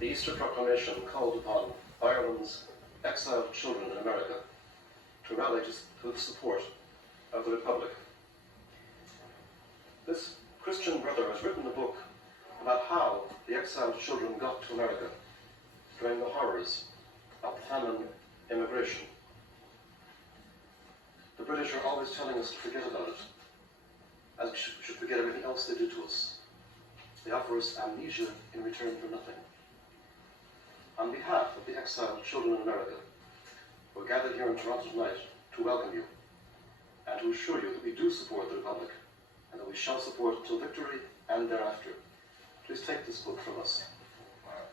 the Easter Proclamation called upon Ireland's exiled children in America to rally to the support of the Republic. This Christian brother has written a book about how the exiled children got to America during the horrors of famine immigration. The British are always telling us to forget about it, as we should forget everything else they did to us. They offer us amnesia in return for nothing. On behalf of the exiled children in America, we're gathered here in Toronto tonight to welcome you and to assure you that we do support the Republic and that we shall support it till victory and thereafter. Please take this book from us. Well,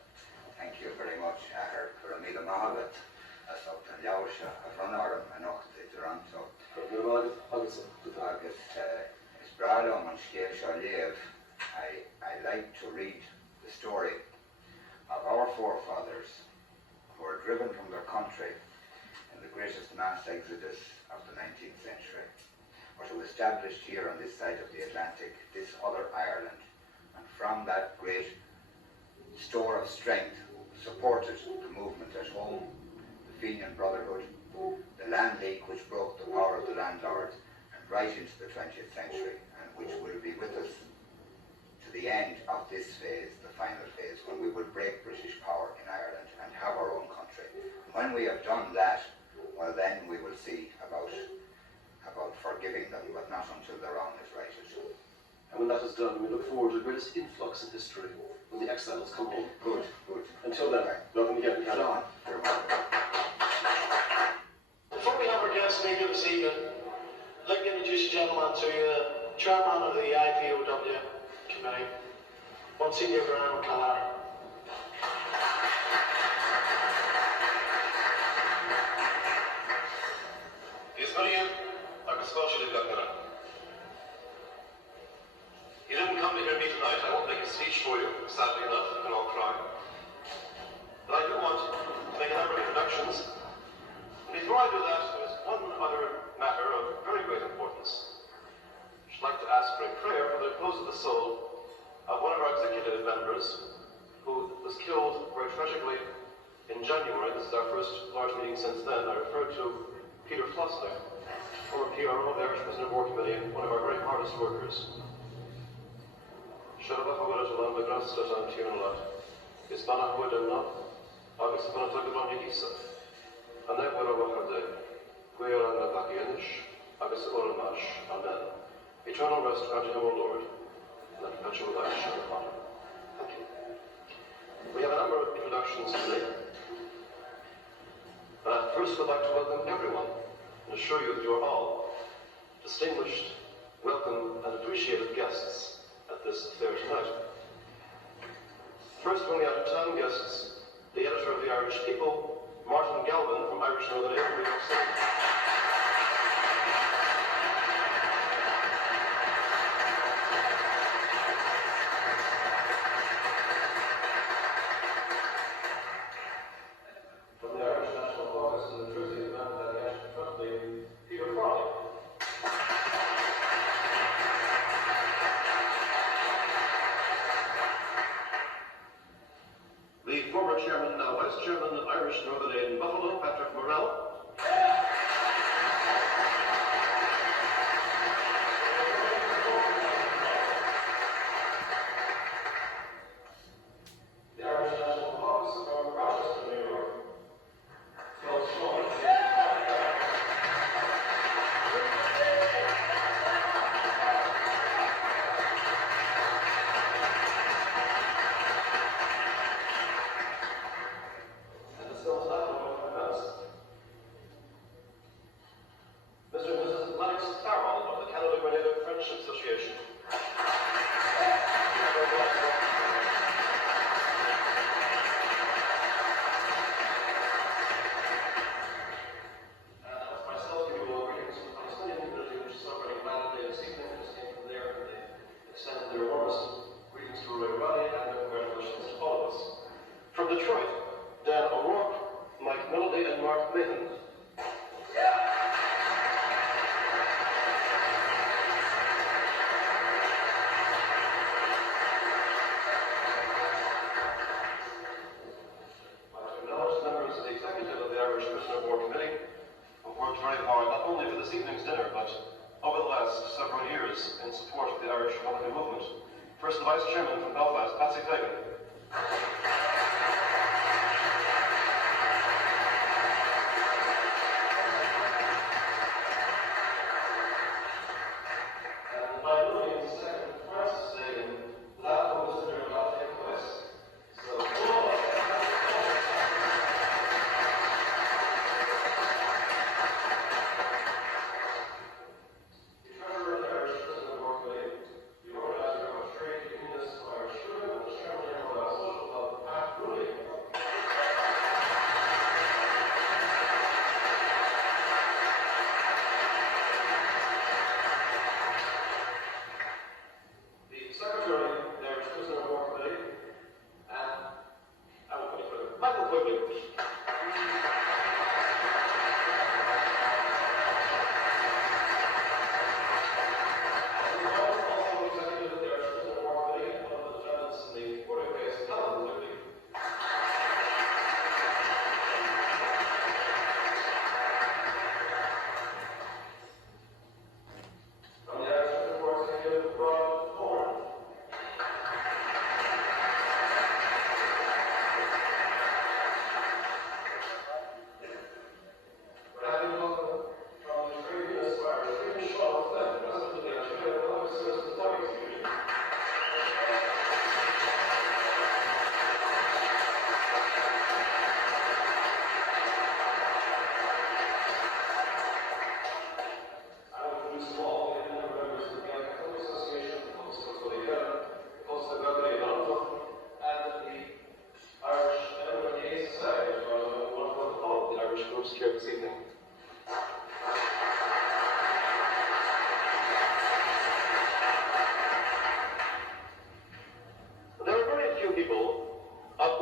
thank you very much, Ahar. Pyramida Mahagat, as of the Yausha, of Runarum, and of the Toronto. August, is Bradom and Msgr Shalev. I like to read the story of our forefathers who were driven from their country in the greatest mass exodus of the 19th century, but who established here on this side of the Atlantic this other Ireland, and from that great store of strength supported the movement at home, the Fenian Brotherhood, the Land League which broke the power of the landlord, and right into the 20th century, and which will be with us to the end of this phase, the final phase, when we will break British power in Ireland and have our own country. When we have done that, well then we will see about forgiving them, but not until the wrong is righted. And when that is done, we look forward to the greatest influx in history when the exiles come home. Good, good. Until then, welcome again. John. Before we have our guest speaker this evening, I'd like to introduce you gentlemen to the chairman of the IPOW committee, Msgr Kelleher. You didn't come to hear me tonight. I won't make a speech for you, sadly enough, you can all cry. But I do want to make a number of introductions. And before I do that, there's one other matter of very great importance. I'd like to ask for a prayer for the repose of the soul of one of our executive members who was killed very tragically in January. This is our first large meeting since then. I refer to Peter Farley, former PRO of the Irish Prisoner of War Committee and one of our very hardest workers. Amen. Eternal rest grant to him, O Lord, and that perpetual life shine upon him. Thank you. We have a number of introductions today. First, I'd like to welcome everyone and assure you that you are all distinguished, welcome, and appreciated guests at this affair tonight. First, from the out-of-town guests, the editor of the Irish People, Martin Galvin from Irish Nortern Aid, New York City. From the Irish National Caucus and the Truth Event at the National Front League, Peter Farley. The former chairman, now vice chairman of Irish Northern Aid in Buffalo, Patrick Morrell. The Irish National Caucus from Rochester, New York. Phil Sloan. And the South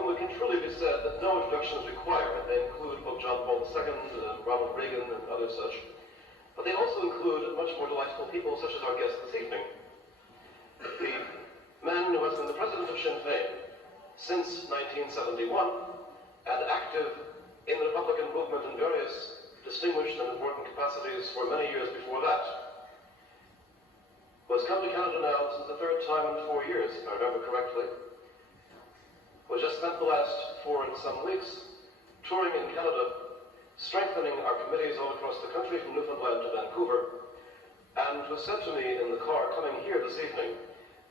often it can truly be said that no introduction is required. They include Pope John Paul II, Ronald Reagan, and others such. But they also include much more delightful people, such as our guest this evening. The man who has been the president of Sinn Féin since 1971 and active in the Republican movement in various distinguished and important capacities for many years before that, who has come to Canada now, this is the third time in 4 years, if I remember correctly, who has just spent the last 4 and some weeks touring in Canada, strengthening our committees all across the country from Newfoundland to Vancouver, and who said to me in the car coming here this evening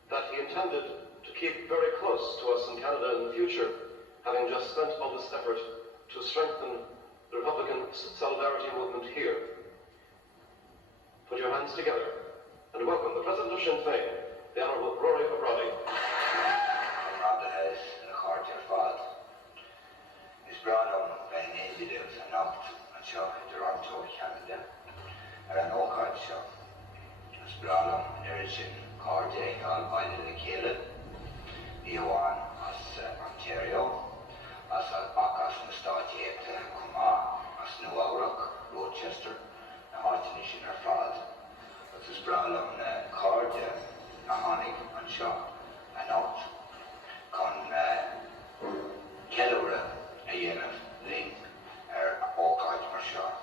that he intended to keep very close to us in Canada in the future, having just spent all this effort to strengthen the Republican solidarity movement here. Put your hands together and welcome the President of Sinn Féin, the Honourable Ruairí Ó Brádaigh. Toronto Canada. Irish Nortern Aid, Ontario, Cumann, Rochester, Kelleher,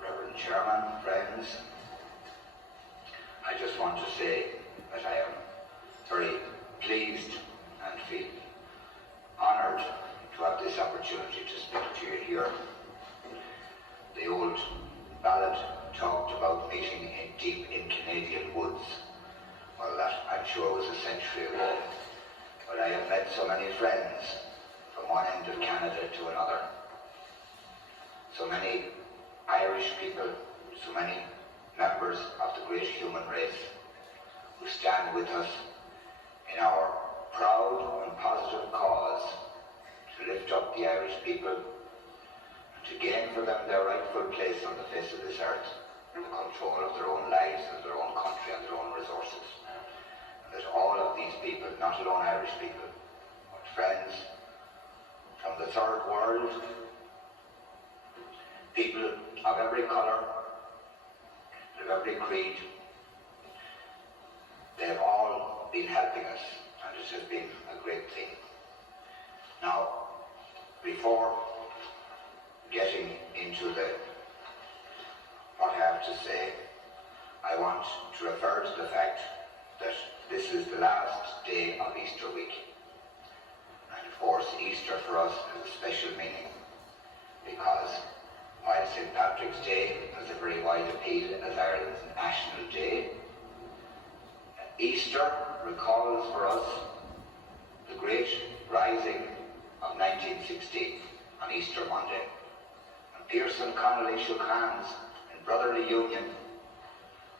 Reverend Chairman, friends, I just want to say that I am very pleased and feel honoured to have this opportunity to speak to you here. The old ballad talked about meeting deep in Canadian woods. Well, that I'm sure was a century ago. But I have met so many friends from one end of Canada to another. So many Irish people, so many members of the great human race who stand with us in our proud and positive cause to lift up the Irish people and to gain for them their rightful place on the face of this earth, the control of their own lives and their own country and their own resources. And that all of these people, not alone Irish people, but friends from the third world, people of every colour, of every creed, they've all been helping us, and it has been a great thing. Now, before getting into what I have to say, I want to refer to the fact that this is the last day of Easter week. And of course, Easter for us has a special meaning, because while St. Patrick's Day has a very wide appeal as Ireland's national day, Easter recalls for us the great rising of 1916 on Easter Monday. And Pearson Connolly shook hands in brotherly union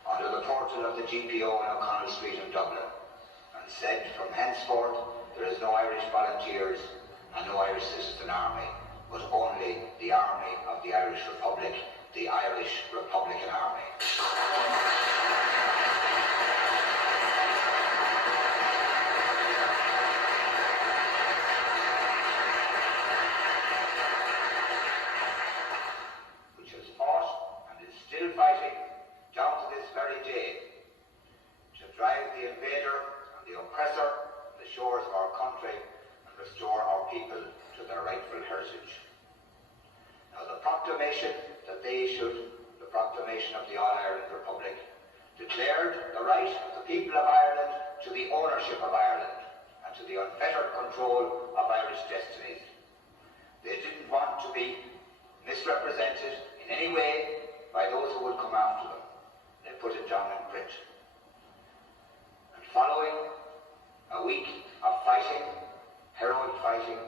under the portal of the GPO on O'Connell Street in Dublin, and said, from henceforth there is no Irish volunteers and no Irish citizen army, but only the army of the Irish Republic, the Irish Republican Army. Which has fought and is still fighting down to this very day to drive the invader and the oppressor from the shores of our country and restore our people to their rightful heritage. Now, the proclamation that they issued, the proclamation of the All-Ireland Republic, declared the right of the people of Ireland to the ownership of Ireland and to the unfettered control of Irish destinies. They didn't want to be misrepresented in any way by those who would come after them. They put it down in print. And following a week of fighting, heroic fighting,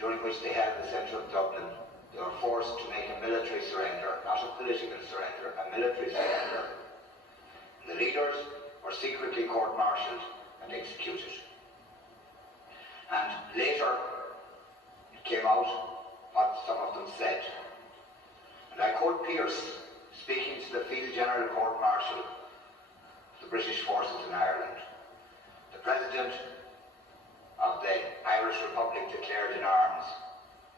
during which they held the centre of Dublin, they were forced to make a military surrender, not a political surrender, a military surrender. The leaders were secretly court-martialed and executed. And later, it came out what some of them said. And I quote Pearce, speaking to the Field General Court-Martial of the British forces in Ireland. President of the Irish Republic declared in arms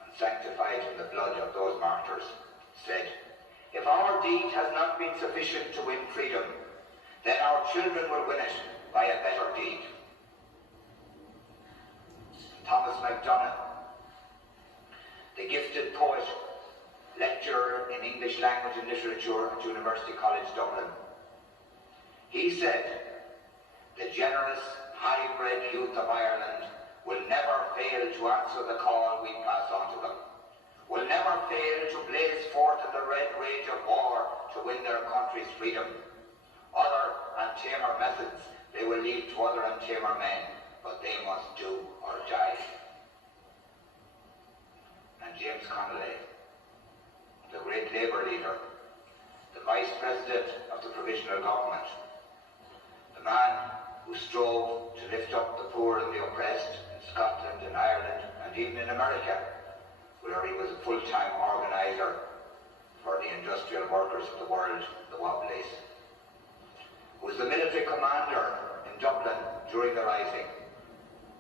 and sanctified in the blood of those martyrs, said, "If our deed has not been sufficient to win freedom, then our children will win it by a better deed." Thomas MacDonagh, the gifted poet, lecturer in English language and literature at University College Dublin, he said, "The generous, high-bred youth of Ireland will never fail to answer the call we pass on to them, will never fail to blaze forth in the red rage of war to win their country's freedom. Other and tamer methods they will leave to other and tamer men, but they must do or die." And James Connolly, the great Labour leader, the Vice President of the Provisional Government, the man who strove to lift up the poor and the oppressed in Scotland and Ireland and even in America, where he was a full-time organiser for the industrial workers of the world, the Wobblies, who was the military commander in Dublin during the Rising,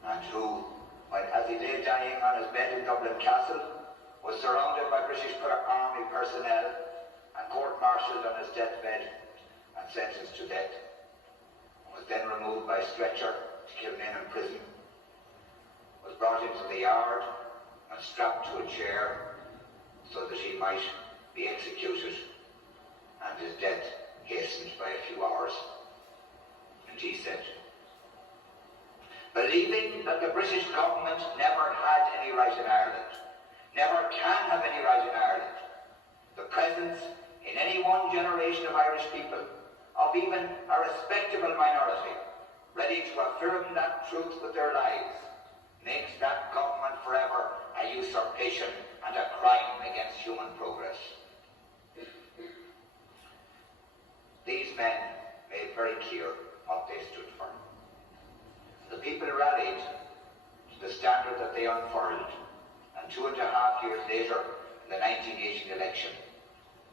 and who, as he lay dying on his bed in Dublin Castle, was surrounded by British Army personnel and court-martialed on his deathbed and sentenced to death, was then removed by stretcher to Kilmaine in prison, was brought into the yard and strapped to a chair so that he might be executed, and his death hastened by a few hours. And he said, "Believing that the British government never had any right in Ireland, never can have any right in Ireland, the presence in any one generation of Irish people of even a respectable minority ready to affirm that truth with their lives makes that government forever a usurpation and a crime against human progress." These men made very clear what they stood for. The people rallied to the standard that they unfurled, and 2.5 years later, in the 1980 election,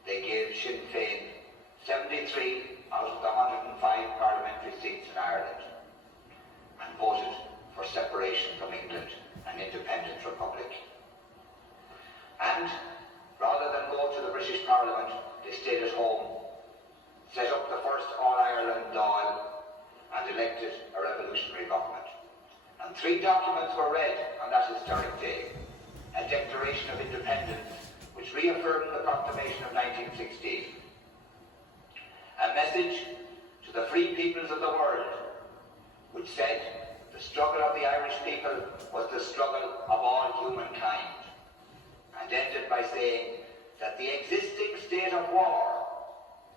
they gave Sinn Féin 73 out of the 105 parliamentary seats in Ireland and voted for separation from England, an independent republic. And rather than go to the British Parliament, they stayed at home, set up the first All-Ireland Dáil and elected a revolutionary government. And 3 documents were read on that historic day: a Declaration of Independence, which reaffirmed the Proclamation of 1916, a message to the free peoples of the world, which said the struggle of the Irish people was the struggle of all humankind, and ended by saying that the existing state of war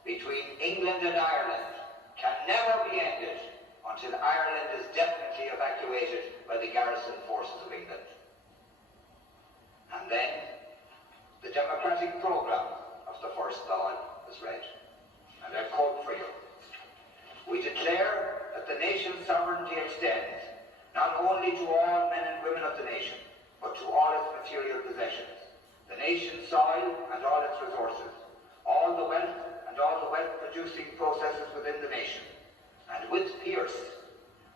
between England and Ireland can never be ended until Ireland is definitely evacuated by the garrison forces of England. And then the democratic programme of the first Dáil was read, and I quote for you: "We declare that the nation's sovereignty extends not only to all men and women of the nation, but to all its material possessions, the nation's soil and all its resources, all the wealth and all the wealth-producing processes within the nation. And with Pearce,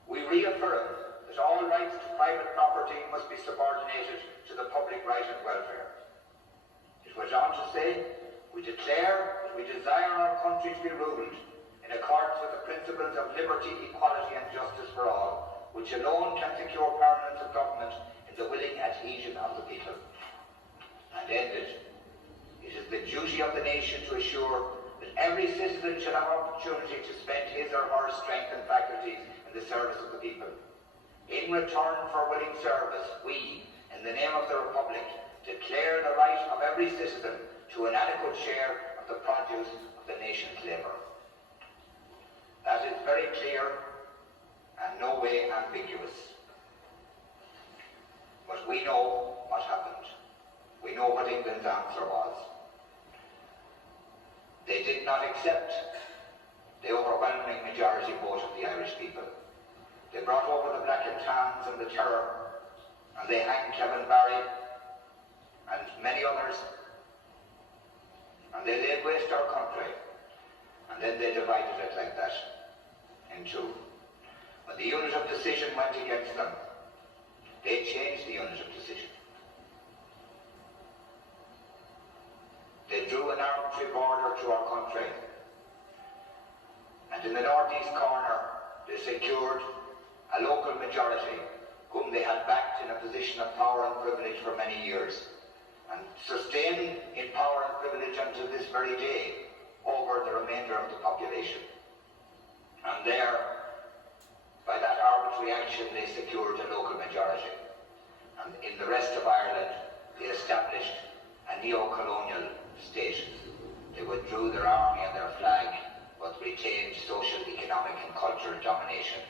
we reaffirm that all rights to private property must be subordinated to the public right and welfare." It went on to say, "We declare that we desire our country to be ruled in accordance with the principles of liberty, equality and justice for all, which alone can secure permanence of government in the willing adhesion of the people." And ended, "It is the duty of the nation to assure that every citizen should have opportunity to spend his or her strength and faculties in the service of the people. In return for willing service, we, in the name of the Republic, declare the right of every citizen to an adequate share of the produce of the nation's labour." That is very clear and no way ambiguous. But we know what happened. We know what England's answer was. They did not accept the overwhelming majority vote of the Irish people. They brought over the Black and Tans and the Terror, and they hanged Kevin Barry and many others, and they laid waste our country, and then they divided it like that in two. But the unit of decision went against them. They changed the unit of decision. They drew an arbitrary border to our country. And in the northeast corner, they secured a local majority whom they had backed in a position of power and privilege for many years, and sustained in power and privilege until this very day over the remainder of the population. And there, by that arbitrary action, they secured a local majority. And in the rest of Ireland, they established a neo-colonial state. They withdrew their army and their flag, but retained social, economic and cultural domination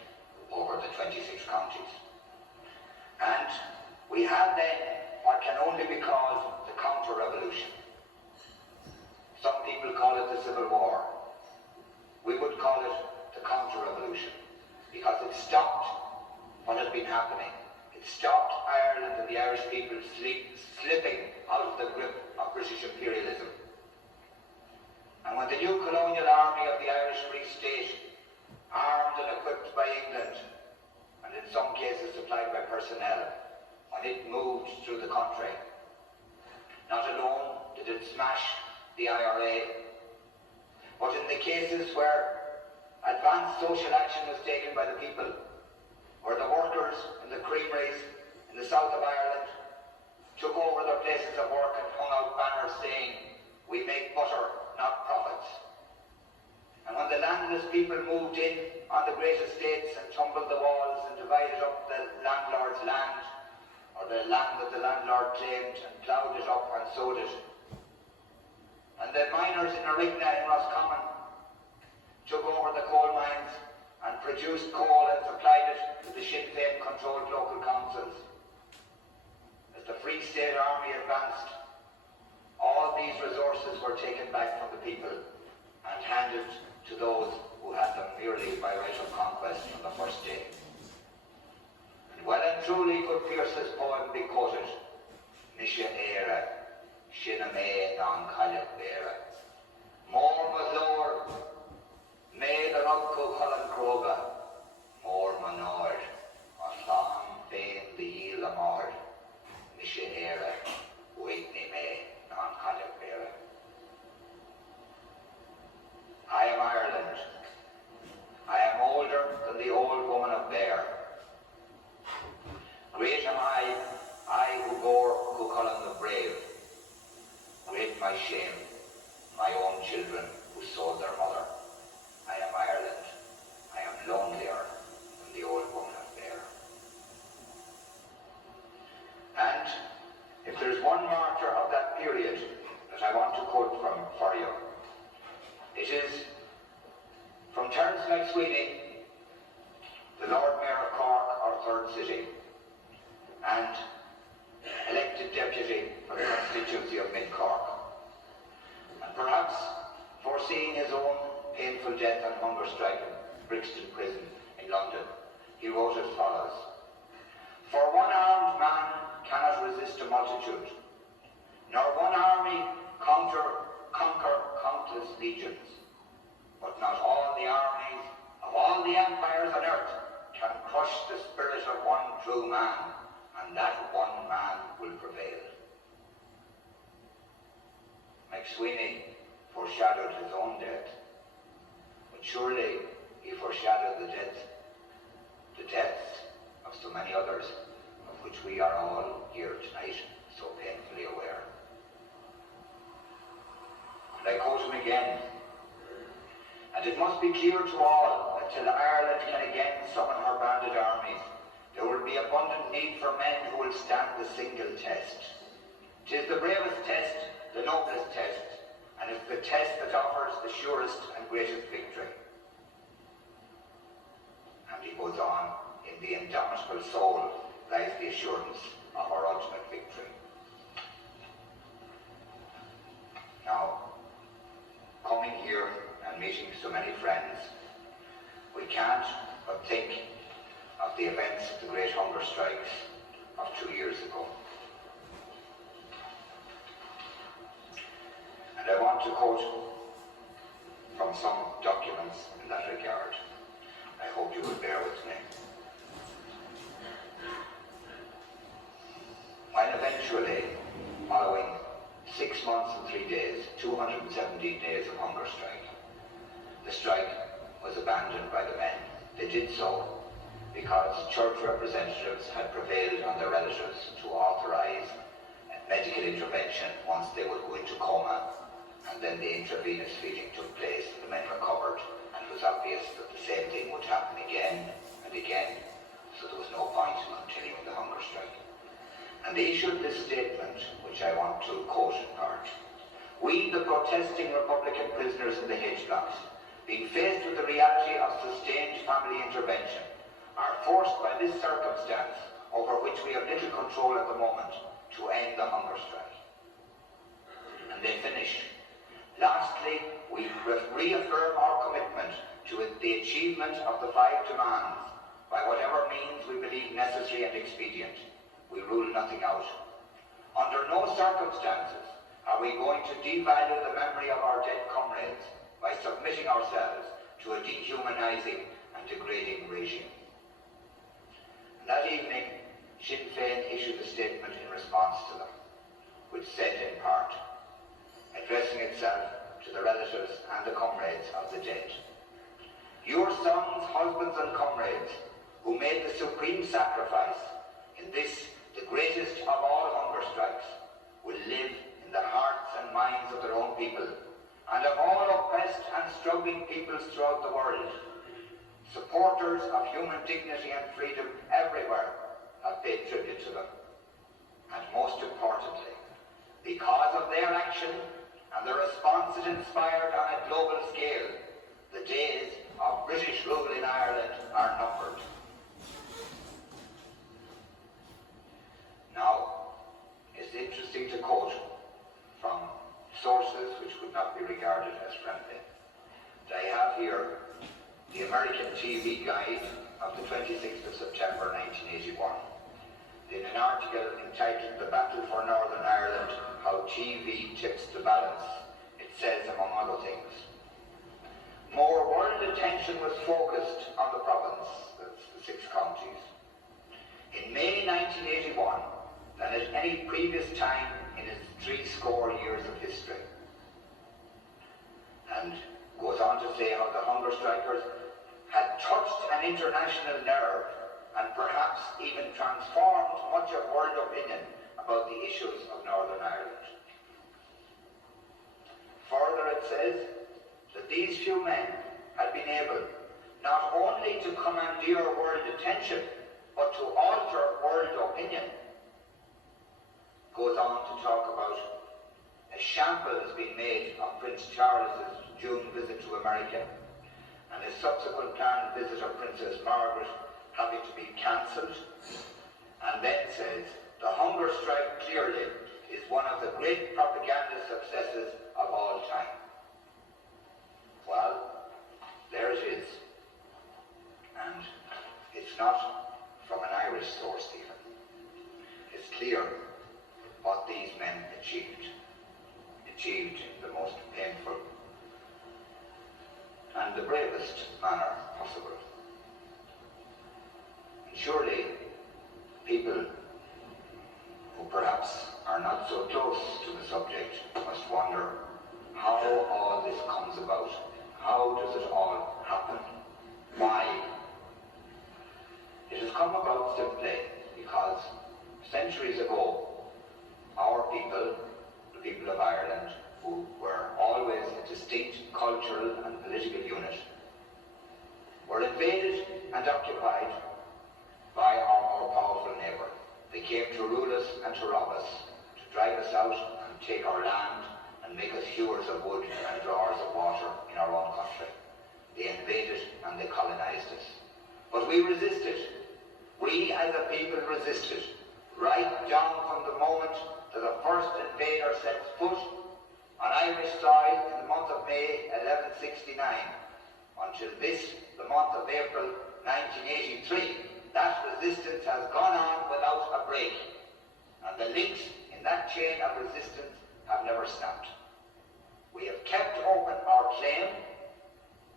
over the 26 counties. And we had then what can only be called the counter-revolution. Some people call it the Civil War. We would call it the counter-revolution, because it stopped what had been happening. It stopped Ireland and the Irish people slipping out of the grip of British imperialism. And when the new colonial army of the Irish Free State, armed and equipped by England, and in some cases supplied by personnel, when it moved through the country, not alone did it smash the IRA, but in the cases where advanced social action was taken by the people, where the workers in the creameries in the south of Ireland took over their places of work and hung out banners saying, "We make butter, not profits." And when the landless people moved in on the great estates and tumbled the walls and divided up the landlord's land, or the land that the landlord claimed, and ploughed it up and sowed it, and the miners in Arigna in Roscommon took over the coal mines and produced coal and supplied it to the Sinn Féin controlled local councils, as the Free State Army advanced, all these resources were taken back from the people and handed to those who had them merely by right of conquest from the first day. And well and truly could Pearse's poem be quoted, "Nisha era, Shiname non Cailleach Bera, More Mazor, May the Rugco Cullen Croga, More Manord, Oslam Fain the Yield Amord, Nisha era, Whitney May non Cailleach Bera." I am Ireland. I am older than the old woman of Bear. Great am I who bore Cucullen the brave. Great my shame, my own children who sold their mother. I am Ireland. I am lonelier than the old woman of Bear. And if there's one martyr of that period that I want to quote from for you, it is from Terence McSweeney, the Lord Mayor of Cork, our third city, and elected deputy for the constituency of Mid-Cork. And perhaps foreseeing his own painful death and hunger strike in Brixton Prison in London, he wrote as follows: "For one armed man cannot resist a multitude, nor one army conquer countless legions. But not all the armies of all the empires on earth can crush the spirit of one true man, and that one man will prevail." McSweeney foreshadowed his own death, but surely he foreshadowed the deaths of so many others, of which we are all here tonight so painfully aware. And I quote him again: "And it must be clear to all that till Ireland can again summon her banded armies, there will be abundant need for men who will stand the single test. 'Tis the bravest test, the noblest test, and it's the test that offers the surest and greatest victory." And he goes on, "In the indomitable soul lies the assurance of our ultimate victory." Now, coming here and meeting so many friends, we can't but think of the events of the great hunger strikes of 2 years ago. And I want to quote from some documents in that regard. I hope you will bear with me. days, 217 days of hunger strike. The strike was abandoned by the men. They did so because church representatives had prevailed on their relatives to authorise medical intervention once they would go into coma, and then the intravenous feeding took place, the men recovered, and it was obvious that the same thing would happen again and again, so there was no point in continuing the hunger strike. And they issued this statement, which I want to quote in part. "We, the protesting Republican prisoners in the H blocks, being faced with the reality of sustained family intervention, are forced by this circumstance, over which we have little control at the moment, to end the hunger strike." And they finished. "Lastly, we reaffirm our commitment to the achievement of the 5 demands by whatever means we believe necessary and expedient. We rule nothing out. Under no circumstances are we going to devalue the memory of our dead comrades by submitting ourselves to a dehumanizing and degrading regime." And that evening, Sinn Féin issued a statement in response to them, which said in part, addressing itself to the relatives and the comrades of the dead, "Your sons, husbands and comrades, who made the supreme sacrifice in this, the greatest of all hunger strikes, will live in the hearts and minds of their own people, and of all oppressed and struggling peoples throughout the world. Supporters of human dignity and freedom everywhere have paid tribute to them. And most importantly, because of their action and the response it inspired on a global scale, the days of British rule in Ireland are numbered." Now, it's interesting to quote from sources which would not be regarded as friendly. I have here the American TV guide of the 26th of September 1981. In an article entitled "The Battle for Northern Ireland, How TV Tips the Balance," it says, among other things, "More world attention was focused on the province," that's the 6 counties, "in May 1981 than at any previous time in its 60 years of history." And goes on to say how the hunger strikers had touched an international nerve and perhaps even transformed much of world opinion about the issues of Northern Ireland. Further, it says that these few men had been able not only to commandeer world attention, but to alter world opinion. Goes on to talk about a shambles being made of Prince Charles's June visit to America, and his subsequent planned visit of Princess Margaret having to be cancelled, and then says, "The hunger strike clearly is one of the great propaganda successes of all time." Well, there it is. And it's not from an Irish source even. It's clear what these men achieved in the most painful and the bravest manner possible. And surely people who perhaps are not so close to the subject must wonder how all this comes about. How does it all happen? Why? It has come about simply because centuries ago, our people, the people of Ireland, who were always a distinct cultural and political unit, were invaded and occupied by our more powerful neighbour. They came to rule us and to rob us, to drive us out and take our land and make us hewers of wood and drawers of water in our own country. They invaded and they colonised us. But we resisted. We as a people resisted, right down from the moment that the first invader set foot on Irish soil in the month of May 1169, until this, the month of April 1983. That resistance has gone on without a break, and the links in that chain of resistance have never snapped. We have kept open our claim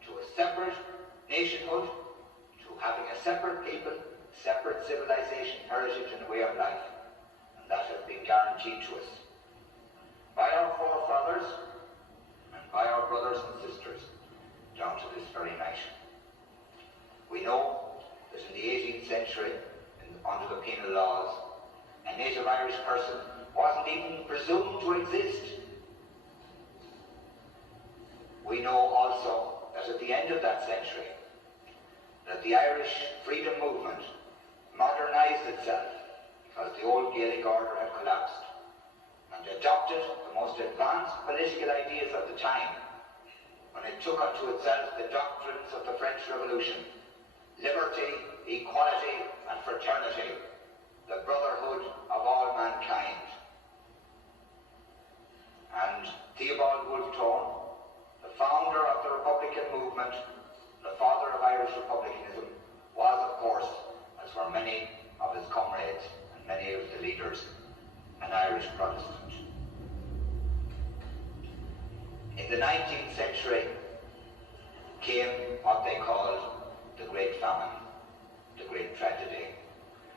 to a separate nationhood, to having a separate people, separate civilization, heritage and way of life, and that has been guaranteed to us. by our forefathers and by our brothers and sisters down to this very night. We know that in the 18th century, under the penal laws, a native Irish person wasn't even presumed to exist. We know also that at the end of that century, that the Irish freedom movement modernised itself because the old Gaelic order had collapsed and adopted the most advanced political ideas of the time when it took unto itself the doctrines of the French Revolution: liberty, equality and fraternity, the brotherhood of all mankind. And Theobald Wolfe Tone, the founder of the Republican movement, the father of Irish republicanism, was, of course, as were many of his comrades and many of the leaders, an Irish Protestant. In the 19th century came what they called the Great Famine, the Great Tragedy.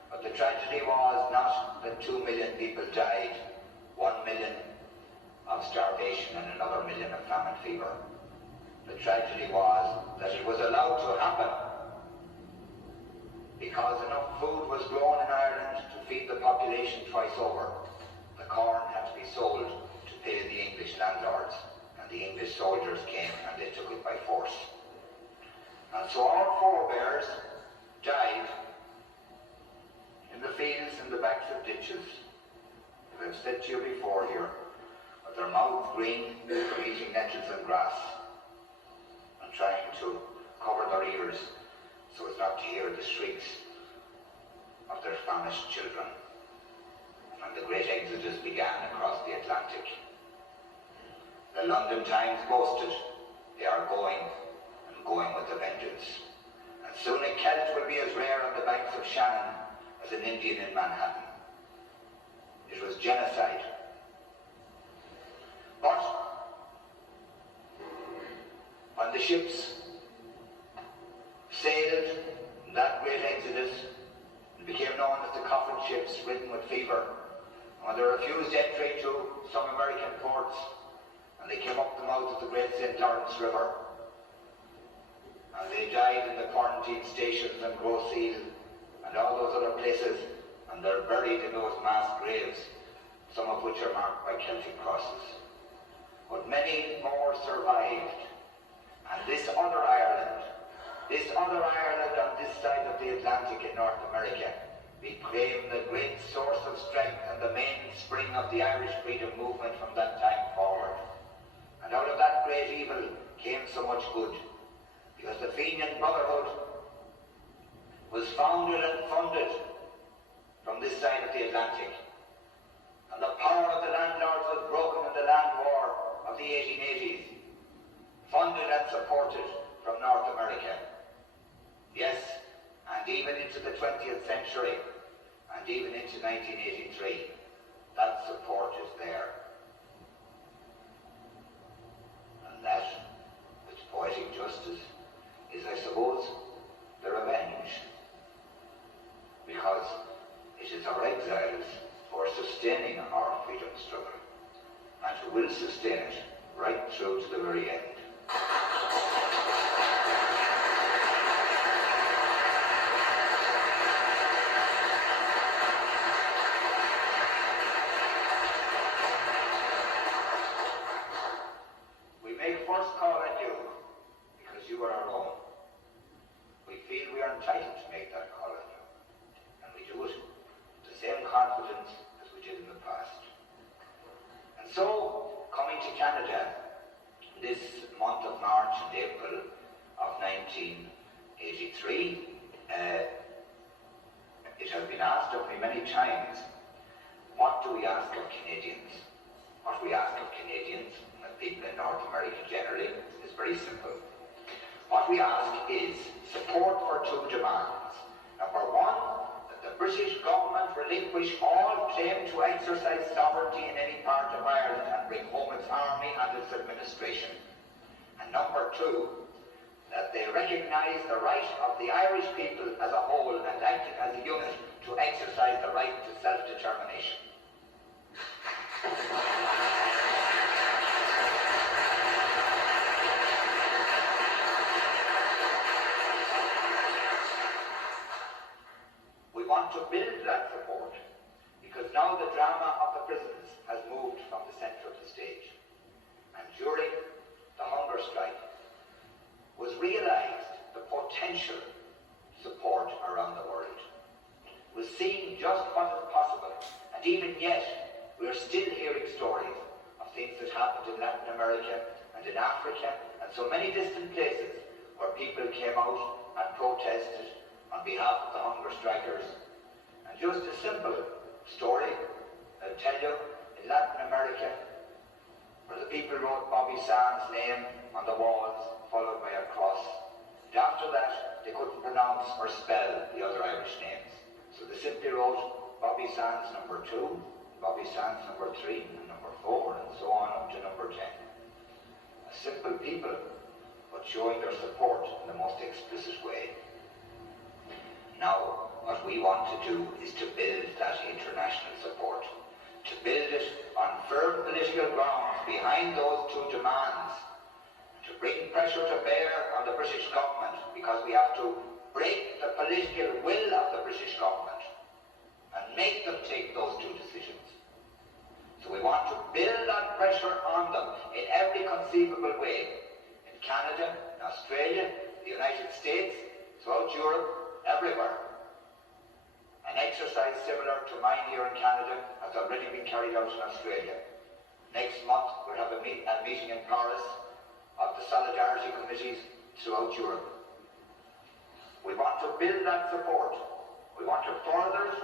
But the tragedy was not that 2 million people died, 1 million of starvation and another million of famine fever. The tragedy was that it was allowed to happen because enough food was grown in Ireland to feed the population twice over. The corn had to be sold to pay the English landlords, and the English soldiers came and they took it by force. And so our forebears died in the fields and the backs of ditches, as I've said to you before here, with their mouth green from eating nettles and grass, and trying to cover their ears so as not to hear the shrieks of their famished children. And the great exodus began across the Atlantic. The London Times boasted, they are going, and going with a vengeance. And soon a Celt will be as rare on the banks of Shannon as an Indian in Manhattan. It was genocide. But when the ships sailed in that great exodus and became known as the coffin ships ridden with fever, and when they refused entry to some American ports, and they came up the mouth of the great St. Lawrence River, and they died in the quarantine stations and Gros Seal and all those other places, and they're buried in those mass graves, some of which are marked by Celtic crosses. But many more survived, and this other Ireland on this side of the Atlantic in North America became the great source of strength and the mainspring of the Irish freedom movement from that time forward. And out of that great evil came so much good, because the Fenian Brotherhood was founded and funded from this side of the Atlantic. And the power of the landlords was broken in the land war of the 1880s, funded and supported from North America. Yes, and even into the 20th century, and even into 1983, that support is there. And that, with poetic justice, is, I suppose, the revenge. Because it is our exiles who are sustaining our freedom struggle, and who will sustain it right through to the very end. We make first call on you because you are our own. We feel we are entitled to make that call on you, and we do it with the same confidence as we did in the past. And so, coming to Canada this month of March and April of 1983, it has been asked of me many times, what do we ask of Canadians? What we ask of Canadians, and people in North America generally, is very simple. What we ask is support for two demands. Number one, that the British government relinquish all claim to exercise sovereignty in any part of Ireland and bring home its army and its administration. And number two, that they recognise the right of the Irish people as a whole and acting as a unit to exercise the right to self-determination. to build that support because now the drama of the prisons has moved from the centre of the stage. And during the hunger strike was realised the potential support around the world, was seeing just what is possible. And even yet, we are still hearing stories of things that happened in Latin America and in Africa and so many distant places where people came out and protested on behalf of the hunger strikers. And just a simple story I'll tell you, in Latin America, where the people wrote Bobby Sands' name on the walls, followed by a cross. And after that, they couldn't pronounce or spell the other Irish names. So they simply wrote Bobby Sands number 2, Bobby Sands number 3, and number 4, and so on up to number 10. A simple people, but showing their support in the most explicit way. Now, what we want to do is to build that international support, to build it on firm political grounds behind those two demands, to bring pressure to bear on the British government, because we have to break the political will of the British government and make them take those two decisions. So we want to build that pressure on them in every conceivable way. In Canada, in Australia, the United States, throughout Europe, everywhere. An exercise similar to mine here in Canada has already been carried out in Australia. Next month we'll have a meeting in Paris of the Solidarity Committees throughout Europe. We want to build that support. We want to further it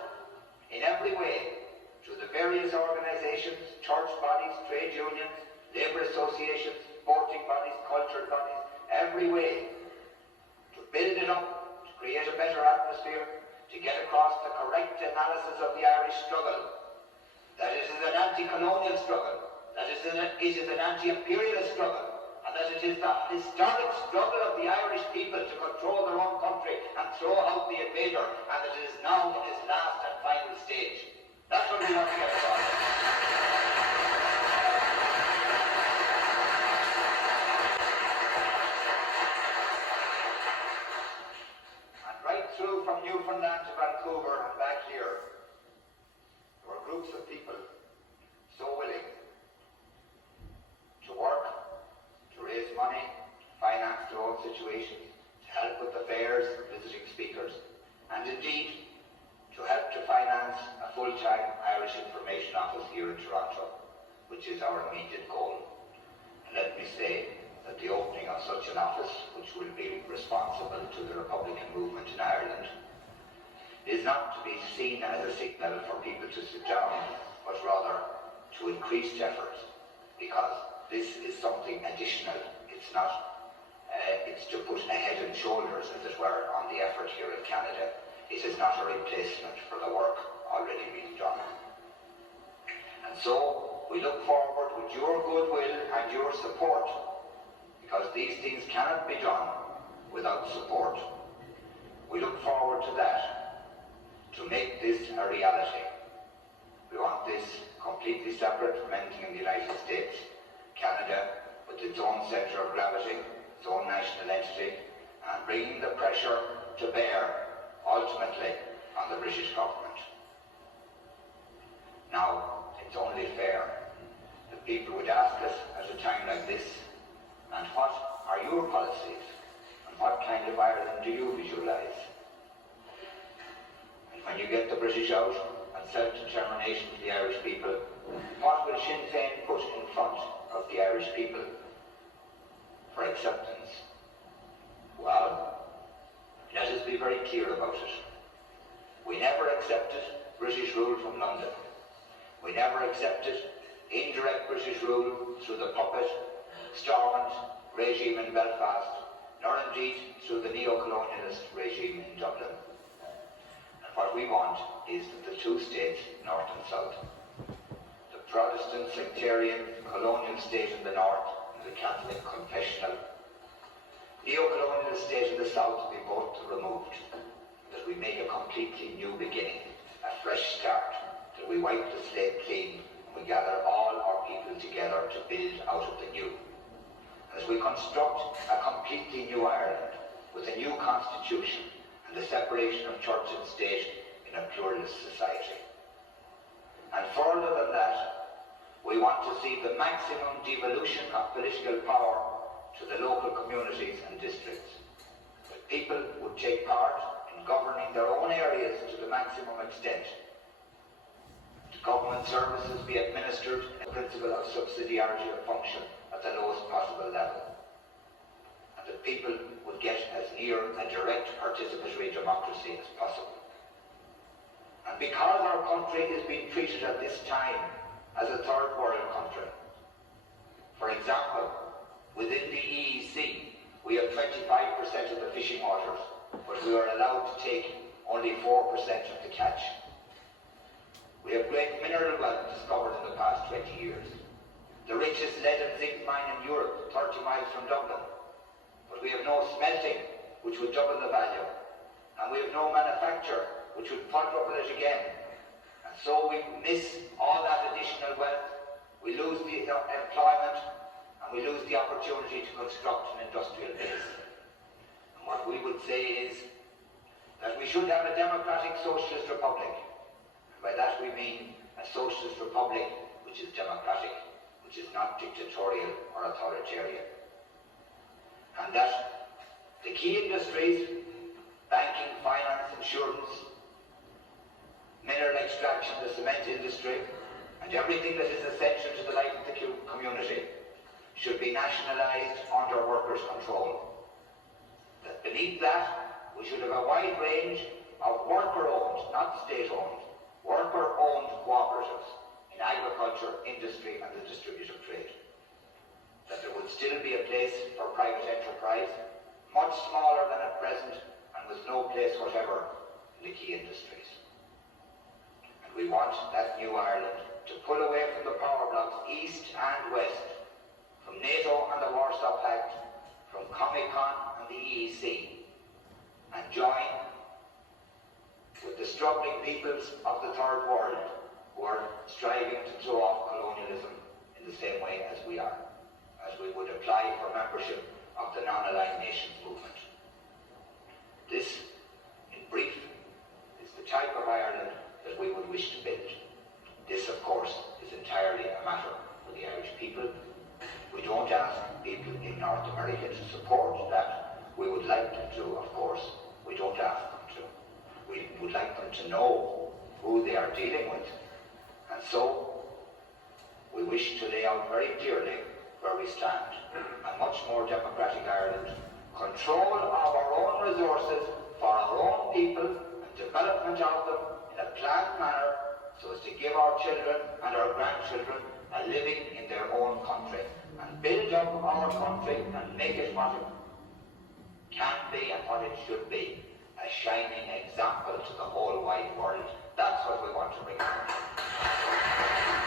in every way through the various organisations, church bodies, trade unions, labour associations, sporting bodies, cultural bodies, every way to build it up, to create a better atmosphere, to get across the correct analysis of the Irish struggle, that it is an anti-colonial struggle, that it is an anti-imperialist struggle, and that it is the historic struggle of the Irish people to control their own country and throw out the invader, and that it is now in its last and final stage. That's what we want to get across. And right through from Newfoundland to Vancouver and back here, there were groups of people so willing to work, to raise money, finance their own situations, to help with the fairs, visiting speakers, and indeed to help to finance a full-time Irish information office here in Toronto, which is our immediate goal. And let me say that the opening of such an office, which will be responsible to the Republican movement in Ireland, is not to be seen as a signal for people to sit down, but rather to increased effort, because this is something additional. It's not, it's to put a head and shoulders, as it were, on the effort here in Canada. It is not a replacement for the work already being done. And so, we look forward with your goodwill and your support, because these things cannot be done without support. We look forward to that, to make this a reality. We want this completely separate from anything in the United States. Canada, with its own centre of gravity, its own national entity, and bringing the pressure to bear, ultimately, on the British government. Now, it's only fair that people would ask us at a time like this, and what are your policies, and what kind of Ireland do you visualise? And when you get the British out and self-determination to the Irish people, what will Sinn Féin put in front of the Irish people for acceptance? Well, let us be very clear about it. We never accepted British rule from London. We never accepted indirect British rule through the puppet, Stormont regime in Belfast, nor indeed through the neo-colonialist regime in Dublin. And what we want is that the two states, North and South, the Protestant sectarian colonial state in the North and the Catholic confessional neo-colonial state in the South, be both removed, that we make a completely new beginning, a fresh start, that we wipe the slate clean and we gather all our people together to build out of the new. As we construct a completely new Ireland with a new constitution and the separation of church and state in a pluralist society. And further than that, we want to see the maximum devolution of political power to the local communities and districts. That people would take part in governing their own areas to the maximum extent. The government services be administered in the principle of subsidiarity of function at the lowest possible level. And that people would get as near a direct participatory democracy as possible. And because our country is being treated at this time as a third world country, for example, within the EEC, we have 25% of the fishing waters, but we are allowed to take only 4% of the catch. We have great mineral wealth discovered in the past 20 years. The richest lead and zinc mine in Europe, 30 miles from Dublin. But we have no smelting, which would double the value. And we have no manufacture, which would quadruple it again. And so we miss all that additional wealth, we lose the employment, and we lose the opportunity to construct an industrial base. And what we would say is that we should have a democratic socialist republic. And by that we mean a socialist republic which is democratic, which is not dictatorial or authoritarian. And that the key industries, banking, finance, insurance, mineral extraction, the cement industry, and everything that is essential to the life of the community should be nationalised under workers' control. That beneath that, we should have a wide range of worker-owned, not state-owned, worker-owned cooperatives in agriculture, industry and the distributive trade. That there would still be a place for private enterprise, much smaller than at present, and with no place whatever in the key industries. And we want that new Ireland to pull away from the power blocks east and west, from NATO and the Warsaw Pact, from Comecon and the EEC, and join with the struggling peoples of the Third World who are striving to throw off colonialism in the same way as we are, as we would apply for membership of the non-aligned nations movement. This, in brief, is the type of Ireland that we would wish to build. This, of course, is entirely a matter for the Irish people. We don't ask people in North America to support that. We would like them to, of course. We don't ask them to. We would like them to know who they are dealing with. And so, we wish to lay out very clearly where we stand. A much more democratic Ireland, control of our own resources for our own people, and development of them in a planned manner so as to give our children and our grandchildren a living in their own country, and build up our country and make it what it can be and what it should be, a shining example to the whole wide world. That's what we want to bring about.